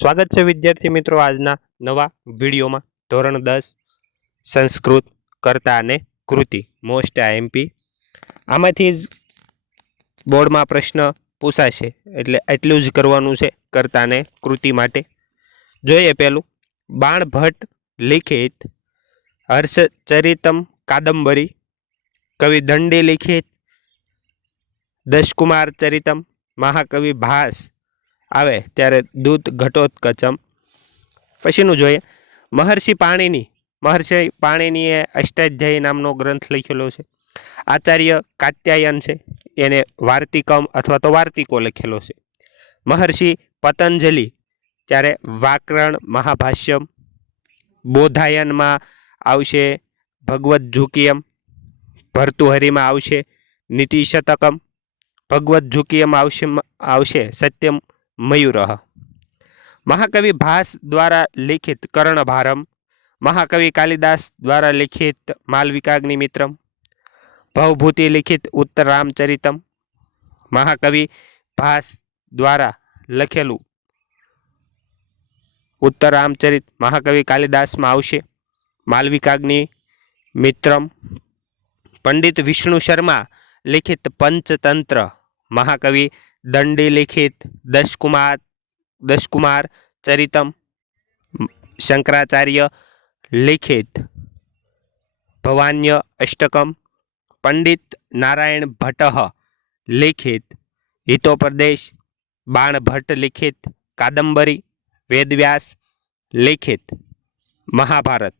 સ્વાગત છે વિદ્યાર્થી મિત્રો આજના નવા વિડીયોમાં। ધોરણ 10 સંસ્કૃત કર્તા અને કૃતિ મોસ્ટ આઈએમપી આમાંથી જ બોર્ડમાં પ્રશ્ન પૂછાશે એટલે એટલું જ કરવાનું છે કર્તા અને કૃતિ માટે। જોઈએ પહેલું બાણભટ્ટ લિખિત હર્ષચરિતમ કાદંબરી કવિ દંડી લિખિત દશકુમાર ચરિતમ મહાકવિ ભાસ આવે ત્યારે દૂત ઘટોત્કચમ। પછીનું જોઈએ મહર્ષિ પાણિનીએ અષ્ટાધ્યાયી નામનો ગ્રંથ લખેલો છે। આચાર્ય કાત્યાયન છે એને વાર્તિકમ અથવા તો વાર્તિકો લખેલો છે। મહર્ષિ પતંજલિ ત્યારે વ્યાકરણ મહાભાષ્યમ। બોધાયનમાં આવશે ભગવદ્ ઝુકિયમ। ભર્તુહરિમાં આવશે નીતિશતકમ। ભગવદ્ ઝુકિયમ આવશે સત્યમ મયુરઃ। મહાકવિ ભાસ દ્વારા લિખિત કર્ણભારમ। મહાકવિ કાલિદાસ દ્વારા લિખિત માલવિકાગ્નિમિत्रम। ભવભૂતિ લિખિત ઉત્તરામચરિતમ। મહાકવિ ભાસ દ્વારા લખેલું ઉત્તરામચરિત મહાકવિ કાલિદાસમાં આવશે માલવિકાગ્નિમિत्रમ। પંડિત વિષ્ણુ શર્મા લિખિત પંચતંત્ર। મહાકવિ દંડી લિખિત દશકુમાર ચરિતમ। શંકરાચાર્ય લિખિત ભવાન્ય અષ્ટકમ। પંડિત નારાયણ ભટ્ટ લિખિત હિતોપદેશ। બાણભટ્ટ લિખિત કાદંબરી। વેદવ્યાસ લિખિત મહાભારત।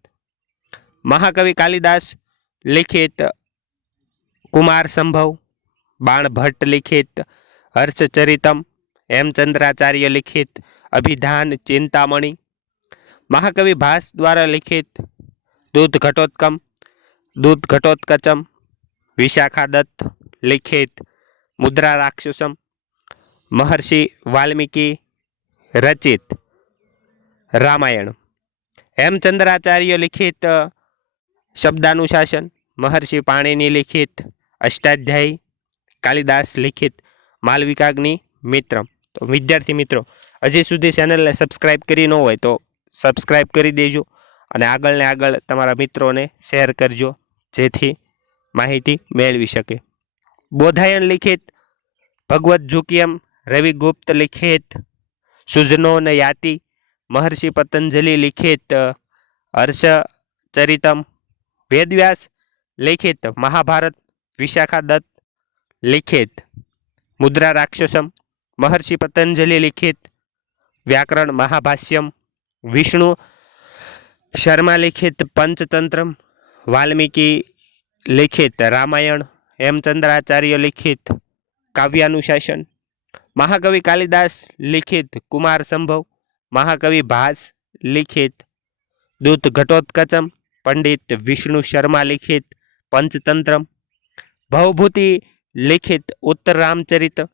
મહાકવિ કાલિદાસ લિખિત કુમાર સંભવ। બાણભટ્ટ લિખિત હર્ષચરિતમ। हेमचंद्राचार्य लिखित अभिधान चिंतामणि। महाकवि भास द्वारा लिखित दूत घटोत्कचम। विशाखा दत्त लिखित मुद्रा राक्षसम। महर्षि वाल्मीकि रचित रामायण। हेमचंद्राचार्य लिखित शब्दानुशासन। महर्षि पाणिनि लिखित अष्टाध्यायी। कालिदास लिखित मालविकाग्निमित्रम। तो विद्यार्थी मित्रों हजी सुधी चेनल ने सब्सक्राइब करी न होय तो सब्सक्राइब करी देजो अने आगळ ने आगळ तमारा मित्रों ने शेर करजो जेथी माहिती मेळवी शके। बोधायन लिखित भगवद् झुकियम। रविगुप्त लिखित सुजनो न याति। महर्षि पतंजलि लिखित हर्षचरितम। वेदव्यास लिखित महाभारत। विशाखा दत्त लिखित मुद्रा राक्षसम। महर्षि पतंजलि लिखित व्याकरण महाभाष्यम। विष्णु शर्मा लिखित पंचतंत्रम। वाल्मीकि लिखित रामायण। हेमचंद्राचार्य लिखित काव्यानुशासन। महाकवि कालिदास लिखित कुमार संभव। महाकवि भास लिखित दूत घटोत्कचम। पंडित विष्णु शर्मा लिखित पंचतंत्रम। भवभूति लिखित उत्तरामचरित।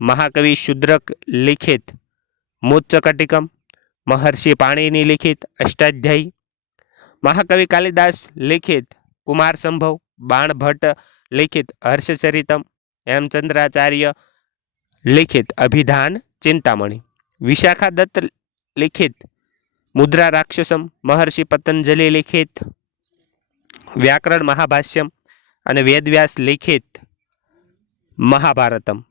महाकवि शूद्रक लिखित मुच्चकटिकम। महर्षि पाणिनि लिखित अष्टाध्यायी। महाकवि कालिदास लिखित कुमार संभव। बाणभट्ट लिखित हर्षचरितम। हेमचंद्राचार्य लिखित अभिधान चिंतामणि। विशाखा दत्त लिखित मुद्रा राक्षसम। महर्षि पतंजलि लिखित व्याकरण महाभाष्यम अने वेदव्यास लिखित महाभारतम।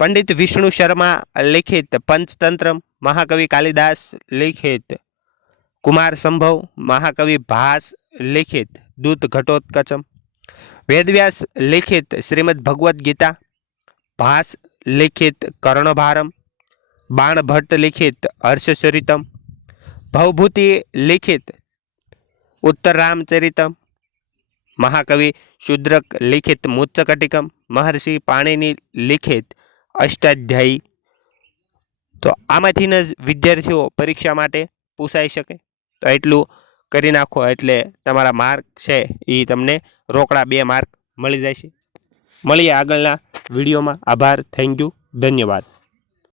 पंडित विष्णु शर्मा लिखित पंचतंत्रम। महाकवि कालिदास लिखित कुमार संभव। महाकवि भास लिखित दूत घटोत्कचम। वेदव्यास लिखित श्रीमद् भगवद गीता। भास लिखित कर्णभारम। बाणभट्ट लिखित हर्षचरितम। भवभूति लिखित उत्तरामचरितम। महाकवि शूद्रक लिखित मुच्चकटिकम। महर्षि पाणिनि लिखित अष्टाध्यायी। तो आमांथी ज विद्यार्थीओ परीक्षा माटे पूछाई शके। तो एटलुं करी नाखो एटले तमारा मार्क छे ई तमने रोकड़ा 2 मार्क मळी जशे। मळीए आगळना विडियोमां। आभार। Thank you. धन्यवाद।